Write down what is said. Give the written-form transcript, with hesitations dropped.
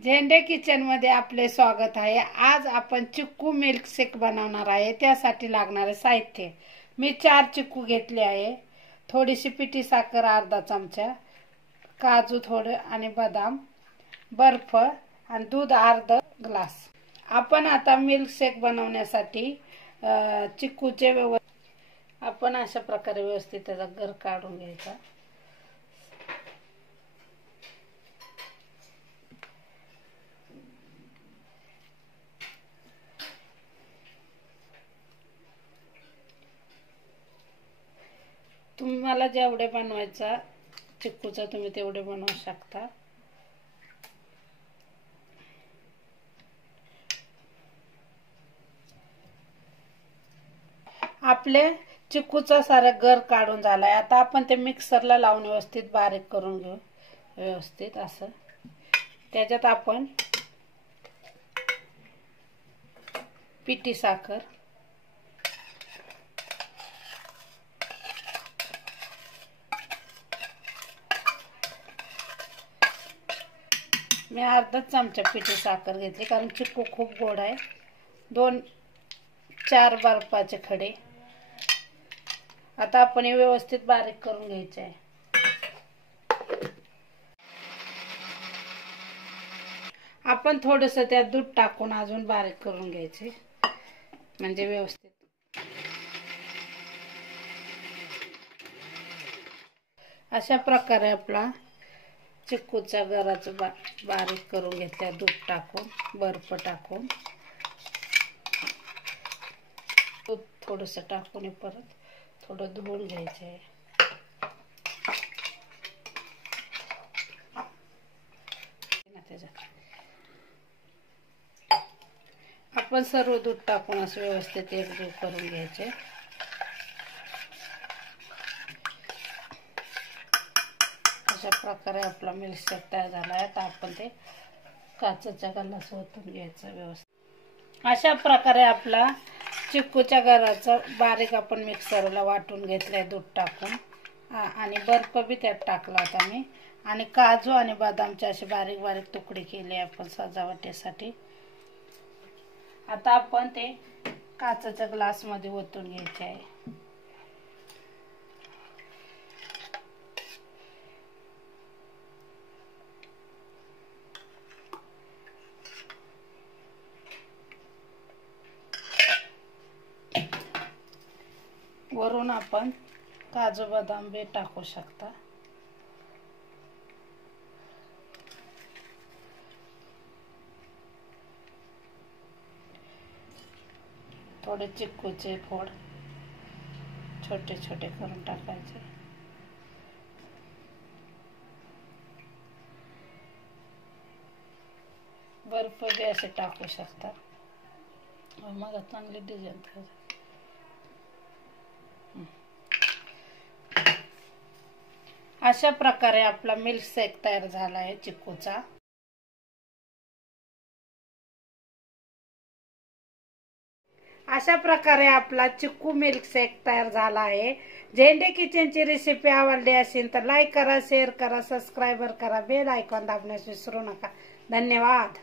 झेंडे किचन मध्ये आपले स्वागत आहे। आज आपण चिक्कू मिल्कशेक बनवणार आहे। त्यासाठी लागणारे साहित्य मी 4 चिक्कू घेतले आहे, थोडीशी पिठी साखर अर्धा चमचा, काजू थोडे आणि बदाम, बर्फ आणि दूध अर्धा ग्लास। आपण आता मिल्कशेक बनवण्यासाठी चिक्कूचे आपण अशा प्रकारे व्यवस्थित त्याचा गर काढून घ्यायचा। तुम्हाला जेवढे बनवायचा चिक्कूचा तुम्ही तेवढे बनवू शकता। आपले चिक्कूचा सारा गर काढून झालाय। आता आपण ते मिक्सरला लावून व्यवस्थित बारीक करून घेऊ। व्यवस्थित असं त्याच्यात आपण पिठी साखर, मी अर्धा चमचा पिठी साखर घेतली कारण चिक्कू खूप गोड आहे। 2-4 बर्फाचे खडे। आता आपण हे व्यवस्थित बारीक करून घ्यायचे आहे। आपण थोडंसं त्यात दूध टाकून अजून बारीक करून घ्यायचे म्हणजे व्यवस्थित। अशा प्रकारे आपला चिक्कूच्या गराचं बारीक करून घेतल्या। दूध टाकून, बर्फ टाकून, दूध थोडंसं टाकून परत थोडं धुवून घ्यायचं आहे। आपण सर्व दूध टाकून असं व्यवस्थित एकजीव करून घ्यायचे। अशा प्रकारे आपला मिल्कशेक तयार झाला आहे। आता आपण ते काचेच्या गल्लास ओतून घ्यायचं व्यवस्थित। अशा प्रकारे आपला चिक्कूच्या गराचा बारीक आपण मिक्सरला वाटून घेतलाय दूध टाकून आणि बर्फ बी त्यात टाकला होता मी आणि काजू आणि बदामचे असे बारीक बारीक तुकडे केले आपण सजावटीसाठी। आता आपण ते काचेच्या ग्लास मध्ये ओतून घ्यायचे आहे। वरून आपण काजू बदाम बी टाकू शकता। थोडे चिक्कूचे फोड छोटे छोटे करून टाकायचे। बर्फ बी असे टाकू शकता। मग चांगली डिझाईन करायची। अशा प्रकारे आपला मिल्कशेक तयार झाला आहे चिक्कूचा। अशा प्रकारे आपला चिक्कू मिल्कशेक तयार झाला आहे। झेंडे किचनची रेसिपी आवडली असेल तर लाईक करा, शेअर करा, सबस्क्राईब करा, बेल आयकॉन दाबण्यास विसरू नका। धन्यवाद।